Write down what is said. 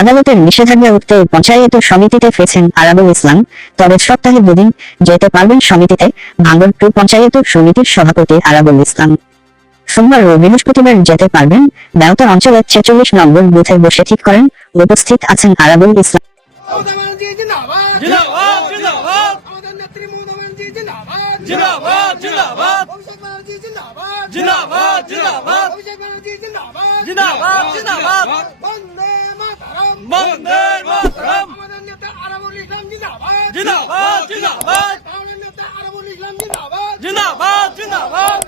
আদালতের নিষেধাজ্ঞা উঠতে পঞ্চায়েত সমিতিতে ফেছেন আরাবুল ইসলাম। তবে সপ্তাহে দুদিন যেতে পারবেন সমিতিতে ভাঙ্গর টু পঞ্চায়েত সমিতির সভাপতি আরাবুল ইসলাম। সোমবার ও বৃহস্পতিবার যেতে পারবেন ব্যবতা অঞ্চলের ছেচল্লিশ নম্বর বুথে বসে ঠিক করেন উপস্থিত আছেন আরাবুল ইসলাম। জিন্দাবাদ জিন্দাবাদ। জিন্দাবাদ জিন্দাবাদ। জিন্দাবাদ জিন্দাবাদ। বন্দে মাতরম। বন্দে মাতরম। আমাদের নেতা আরাবুল ইসলাম জিন্দাবাদ। জিন্দাবাদ জিন্দাবাদ। আমাদের নেতা আরাবুল ইসলাম জিন্দাবাদ। জিন্দাবাদ জিন্দাবাদ।